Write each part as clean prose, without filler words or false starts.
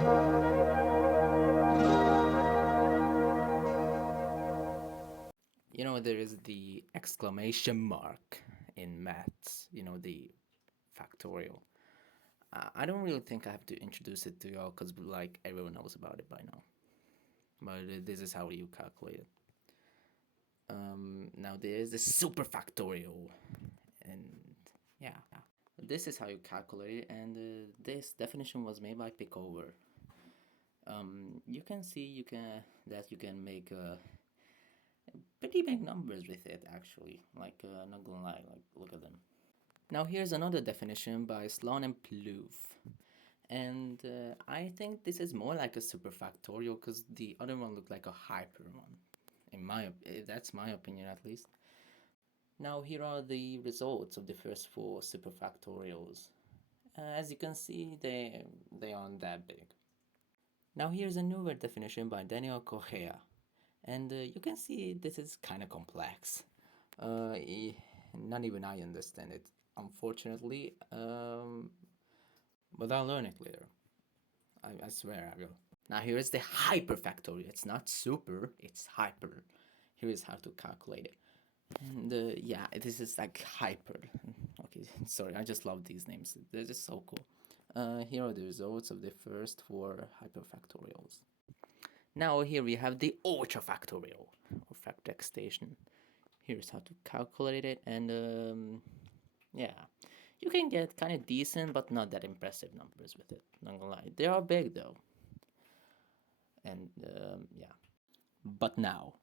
You know, there is the exclamation mark in maths, you know, the factorial. I don't really think I have to introduce it to y'all because, like, everyone knows about it by now. But this is how you calculate it. Now, there is the superfactorial. And yeah, this is how you calculate it. And this definition was made by Pickover. You can see you can make pretty big numbers with it actually. Like not gonna lie, like look at them. Now here's another definition by Sloan and Plouffe. And I think this is more like a superfactorial because the other one looked like a hyper one. That's my opinion at least. Now here are the results of the first four superfactorials. As you can see, they aren't that big. Now here's a newer definition by Daniel Correa. And you can see this is kind of complex. Not even I understand it, unfortunately. But I'll learn it later. I swear I will. Now here is the hyperfactorial. It's not super, it's hyper. Here is how to calculate it. And yeah, this is like hyper. Okay, sorry, I just love these names. They're just so cool. Here are the results of the first four hyperfactorials. Now here we have the ultrafactorial, or factor extension. Here's how to calculate it, and yeah, you can get kind of decent but not that impressive numbers with it, not gonna lie. They are big though. And yeah. But now,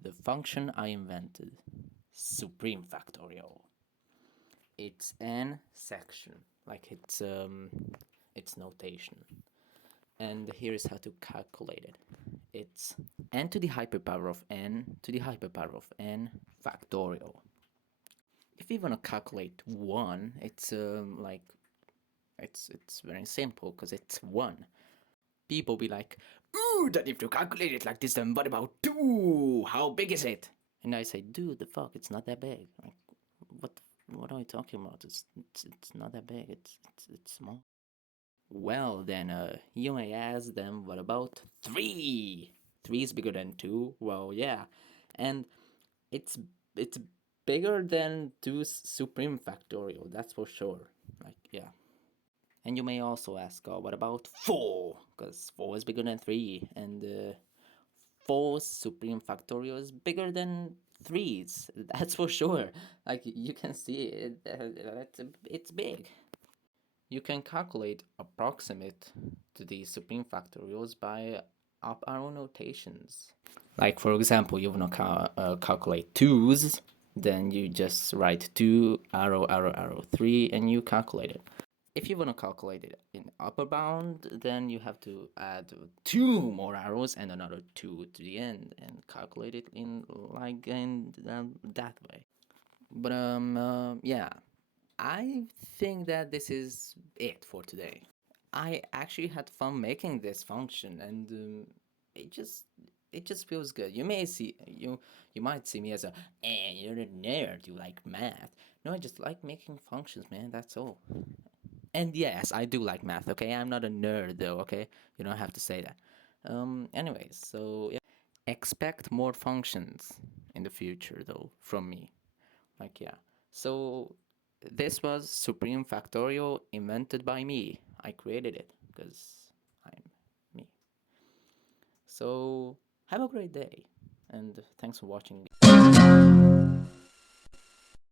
the function I invented, Supremefactorial. It's n section, like its notation. And here is how to calculate it. It's n to the hyperpower of n to the hyperpower of n factorial. If you want to calculate 1, it's like it's very simple because it's 1. People be like, ooh, that if you calculate it like this, then what about 2? How big is it? And I say, dude, the fuck, it's not that big. Like, what are we talking about? It's not that big. It's small. Well, then, you may ask them, what about 3? 3 is bigger than 2? Well, yeah. And it's it's bigger than 2's supreme factorial, that's for sure. Like, yeah. And you may also ask, oh, what about 4? Because 4 is bigger than 3, and 4's supreme factorial is bigger than 3's. That's for sure. Like, you can see it, it's big. You can calculate approximate to the supreme factorials by up arrow notations. Like for example, you want to calculate 2's, then you just write 2 arrow arrow arrow 3 and you calculate it. If you want to calculate it in upper bound, then you have to add 2 more arrows and another 2 to the end and calculate it in that way. But yeah, I think that this is it for today. I actually had fun making this function, and it just feels good. You might see me as a you're a nerd. You like math. No, I just like making functions, man. That's all. And yes, I do like math. Okay, I'm not a nerd though. Okay, you don't have to say that. Anyways, so yeah, expect more functions in the future though from me. Like, yeah. So this was Supreme Factorial invented by me. I created it because I'm me. So have a great day and thanks for watching.